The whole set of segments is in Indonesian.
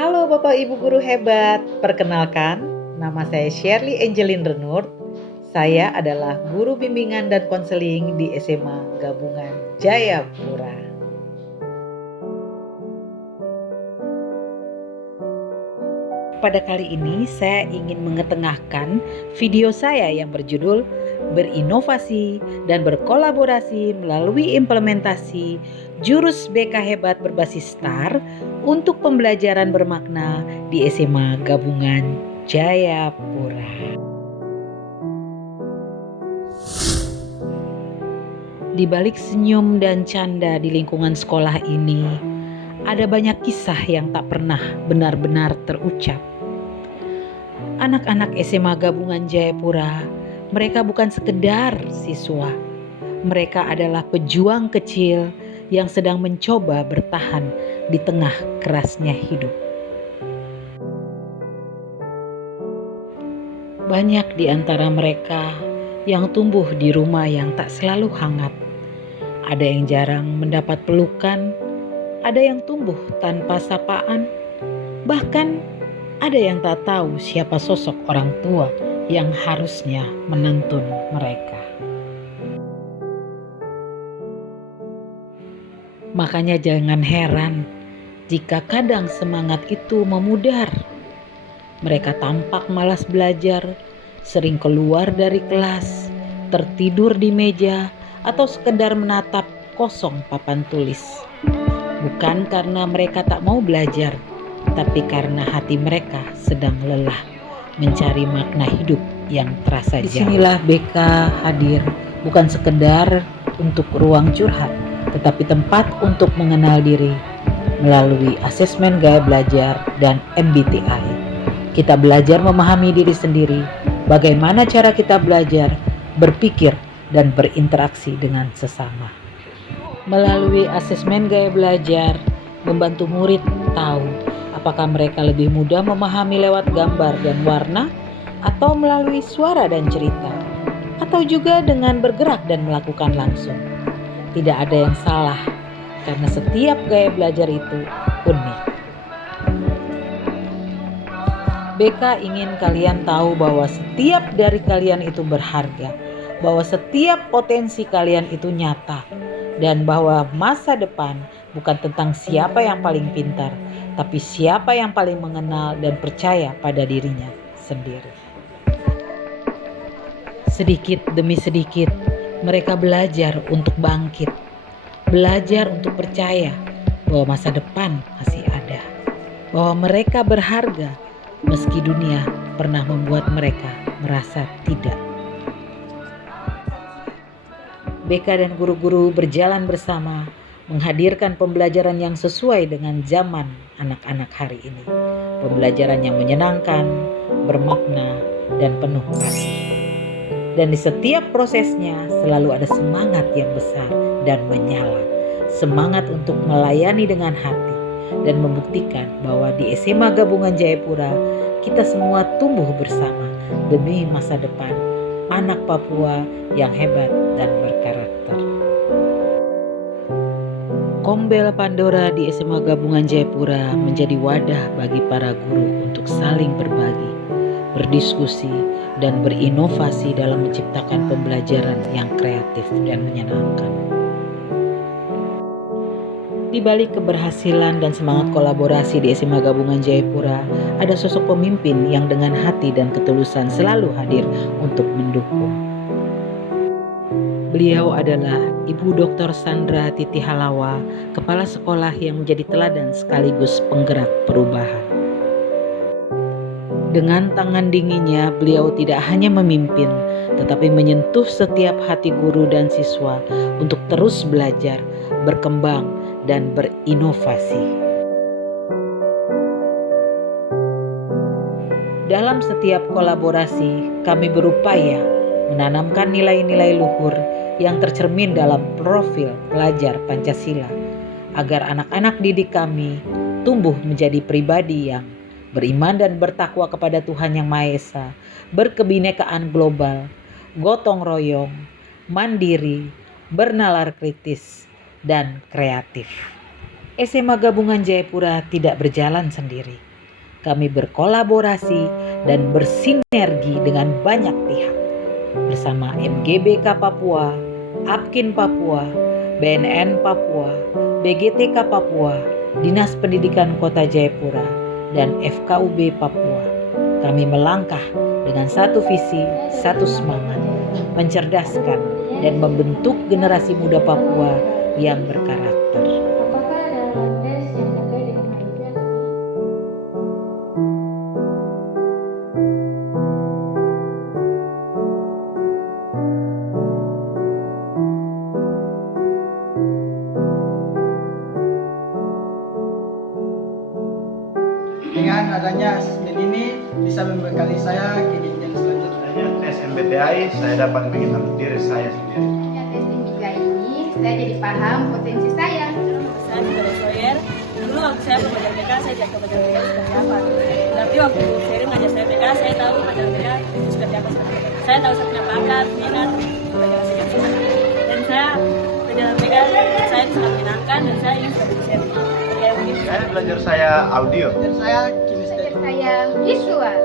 Halo Bapak Ibu Guru hebat, perkenalkan nama saya Shirley Angelin Renur. Saya adalah guru bimbingan dan konseling di SMA Gabungan Jayapura. Pada kali ini saya ingin mengetengahkan video saya yang berjudul berinovasi dan berkolaborasi melalui implementasi jurus BK Hebat berbasis STAR untuk pembelajaran bermakna di SMA Gabungan Jayapura. Di balik senyum dan canda di lingkungan sekolah ini, ada banyak kisah yang tak pernah benar-benar terucap. Anak-anak SMA Gabungan Jayapura, mereka bukan sekedar siswa. Mereka adalah pejuang kecil yang sedang mencoba bertahan di tengah kerasnya hidup. Banyak di antara mereka yang tumbuh di rumah yang tak selalu hangat. Ada yang jarang mendapat pelukan, ada yang tumbuh tanpa sapaan, bahkan ada yang tak tahu siapa sosok orang tua yang harusnya menuntun mereka. Makanya jangan heran jika kadang semangat itu memudar. Mereka tampak malas belajar, sering keluar dari kelas, tertidur di meja, atau sekedar menatap kosong papan tulis. Bukan karena mereka tak mau belajar, tapi karena hati mereka sedang lelah mencari makna hidup yang terasa jauh. Disinilah BK hadir, bukan sekedar untuk ruang curhat, tetapi tempat untuk mengenal diri melalui asesmen gaya belajar dan MBTI. Kita belajar memahami diri sendiri, bagaimana cara kita belajar, berpikir, dan berinteraksi dengan sesama. Melalui asesmen gaya belajar, membantu murid tahu apakah mereka lebih mudah memahami lewat gambar dan warna, atau melalui suara dan cerita, atau juga dengan bergerak dan melakukan langsung. Tidak ada yang salah, karena setiap gaya belajar itu unik. BK ingin kalian tahu bahwa setiap dari kalian itu berharga, bahwa setiap potensi kalian itu nyata, dan bahwa masa depan bukan tentang siapa yang paling pintar, tapi siapa yang paling mengenal dan percaya pada dirinya sendiri. Sedikit demi sedikit, mereka belajar untuk bangkit, belajar untuk percaya bahwa masa depan masih ada, bahwa mereka berharga meski dunia pernah membuat mereka merasa tidak. BK dan guru-guru berjalan bersama menghadirkan pembelajaran yang sesuai dengan zaman anak-anak hari ini. Pembelajaran yang menyenangkan, bermakna, dan penuh kasih. Dan di setiap prosesnya selalu ada semangat yang besar dan menyala. Semangat untuk melayani dengan hati dan membuktikan bahwa di SMA Gabungan Jayapura kita semua tumbuh bersama demi masa depan anak Papua yang hebat dan berkarakter. Kombel Pandora di SMA Gabungan Jayapura menjadi wadah bagi para guru untuk saling berbagi, berdiskusi, dan berinovasi dalam menciptakan pembelajaran yang kreatif dan menyenangkan. Di balik keberhasilan dan semangat kolaborasi di SMA Gabungan Jayapura, ada sosok pemimpin yang dengan hati dan ketulusan selalu hadir untuk mendukung. Beliau adalah Ibu Dr. Sandra Titi Halawa, kepala sekolah yang menjadi teladan sekaligus penggerak perubahan. Dengan tangan dinginnya, beliau tidak hanya memimpin, tetapi menyentuh setiap hati guru dan siswa untuk terus belajar, berkembang, dan berinovasi. Dalam setiap kolaborasi, kami berupaya menanamkan nilai-nilai luhur yang tercermin dalam profil pelajar Pancasila, agar anak-anak didik kami tumbuh menjadi pribadi yang beriman dan bertakwa kepada Tuhan Yang Maha Esa, berkebinekaan global, gotong royong, mandiri, bernalar kritis, dan kreatif. SMA Gabungan Jayapura tidak berjalan sendiri. kami berkolaborasi dan bersinergi dengan banyak pihak bersama MGBK Papua, APKIN Papua, BNN Papua, BGTK Papua, Dinas Pendidikan Kota Jayapura, dan FKUB Papua. Kami melangkah dengan satu visi, satu semangat, mencerdaskan dan membentuk generasi muda Papua yang berkarakter. Apakah ada tes yang terkait dengan hal itu atau tidak? Dengan adanya asesmen ini bisa membekali saya ke jenjang selanjutnya. Dengan tes MBTI, saya dapat mengenal diri saya sendiri. Dengan tes tiga ini, saya jadi paham potensi saya. Saya juga Soyer. Dulu waktu saya belajar BK, saya tidak tahu belajar BK seperti apa. Tapi waktu sharing ngajar saya BK, saya tahu belajar BK seperti apa. Saya tahu saya punya bakat, minat, belajar seperti apa. Dan saya belajar BK, saya sangat menyenangkan dan saya ingin belajar sharing. Ya, begitu. Saya belajar saya audio. Dan saya kinestetik. Saya visual.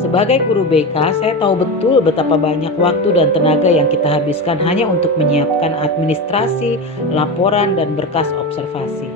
Sebagai guru BK, saya tahu betul betapa banyak waktu dan tenaga yang kita habiskan hanya untuk menyiapkan administrasi, laporan, dan berkas observasi.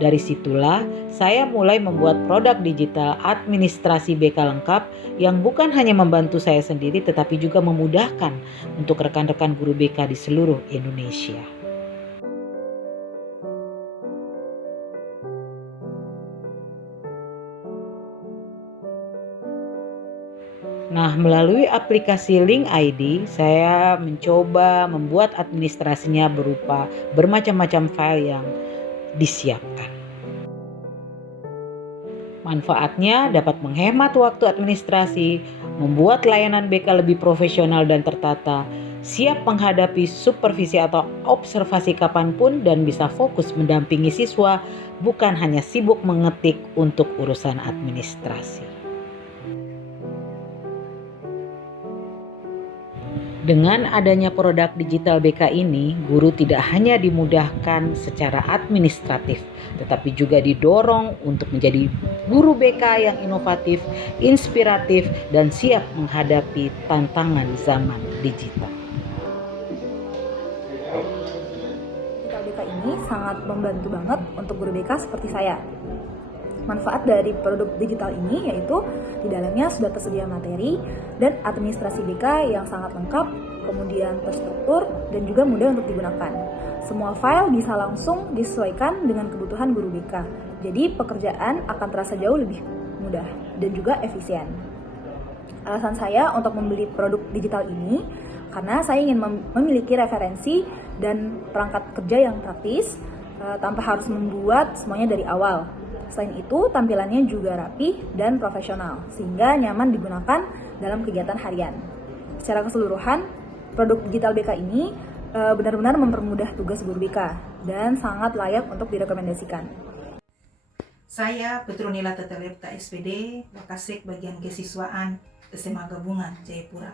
Dari situlah, saya mulai membuat produk digital administrasi BK lengkap yang bukan hanya membantu saya sendiri tetapi juga memudahkan untuk rekan-rekan guru BK di seluruh Indonesia. Nah, melalui aplikasi Link ID, saya mencoba membuat administrasinya berupa bermacam-macam file yang disiapkan. Manfaatnya dapat menghemat waktu administrasi, membuat layanan BK lebih profesional dan tertata, siap menghadapi supervisi atau observasi kapanpun dan bisa fokus mendampingi siswa, bukan hanya sibuk mengetik untuk urusan administrasi. Dengan adanya produk digital BK ini, guru tidak hanya dimudahkan secara administratif, tetapi juga didorong untuk menjadi guru BK yang inovatif, inspiratif, dan siap menghadapi tantangan zaman digital. Digital BK ini sangat membantu banget untuk guru BK seperti saya. Manfaat dari produk digital ini yaitu di dalamnya sudah tersedia materi dan administrasi BK yang sangat lengkap, kemudian terstruktur dan juga mudah untuk digunakan. Semua file bisa langsung disesuaikan dengan kebutuhan guru BK. Jadi pekerjaan akan terasa jauh lebih mudah dan juga efisien. Alasan saya untuk membeli produk digital ini karena saya ingin memiliki referensi dan perangkat kerja yang praktis tanpa harus membuat semuanya dari awal. Selain itu, tampilannya juga rapi dan profesional, sehingga nyaman digunakan dalam kegiatan harian. Secara keseluruhan, produk digital BK ini benar-benar mempermudah tugas guru BK dan sangat layak untuk direkomendasikan. Saya Petronila Tetelepta SPD, Wakasek Bagian Kesiswaan SMA Gabungan Jayapura.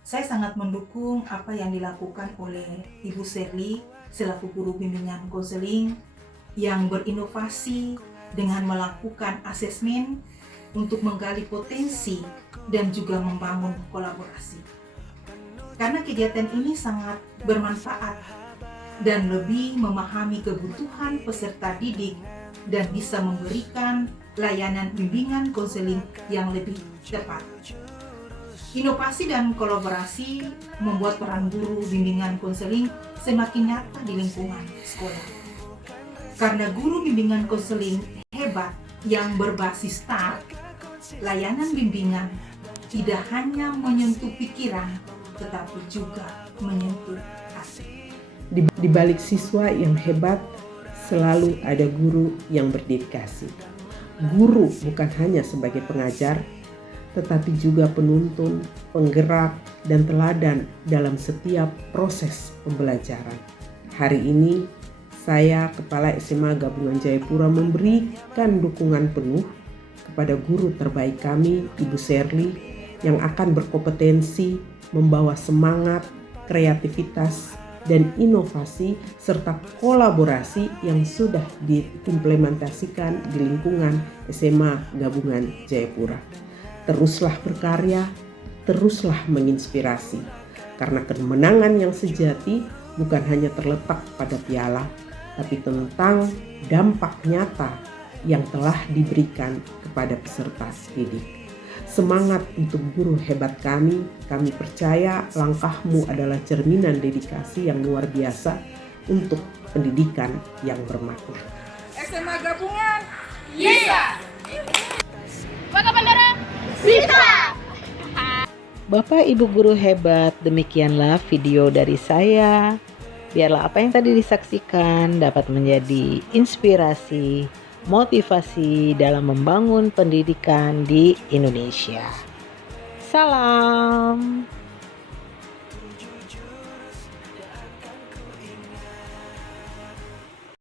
Saya sangat mendukung apa yang dilakukan oleh Ibu Sherly selaku guru bimbingan konseling yang berinovasi dengan melakukan asesmen untuk menggali potensi dan juga membangun kolaborasi. Karena kegiatan ini sangat bermanfaat dan lebih memahami kebutuhan peserta didik dan bisa memberikan layanan bimbingan konseling yang lebih tepat. Inovasi dan kolaborasi membuat peran guru bimbingan konseling semakin nyata di lingkungan sekolah. Karena guru bimbingan konseling hebat yang berbasis STAR, layanan bimbingan tidak hanya menyentuh pikiran, tetapi juga menyentuh hati. Di balik siswa yang hebat, selalu ada guru yang berdedikasi. Guru bukan hanya sebagai pengajar, tetapi juga penuntun, penggerak, dan teladan dalam setiap proses pembelajaran. Hari ini, saya, Kepala SMA Gabungan Jayapura, memberikan dukungan penuh kepada guru terbaik kami, Ibu Sherly, yang akan berkompetensi membawa semangat, kreativitas, dan inovasi serta kolaborasi yang sudah diimplementasikan di lingkungan SMA Gabungan Jayapura. Teruslah berkarya, teruslah menginspirasi, karena kemenangan yang sejati bukan hanya terletak pada piala, tapi tentang dampak nyata yang telah diberikan kepada peserta didik. Semangat untuk guru hebat kami percaya langkahmu adalah cerminan dedikasi yang luar biasa untuk pendidikan yang bermakna. SMA Gabungan Bisa! Bangga Bandara bisa! Bapak Ibu guru hebat, demikianlah video dari saya. Biarlah apa yang tadi disaksikan dapat menjadi inspirasi, motivasi dalam membangun pendidikan di Indonesia. Salam.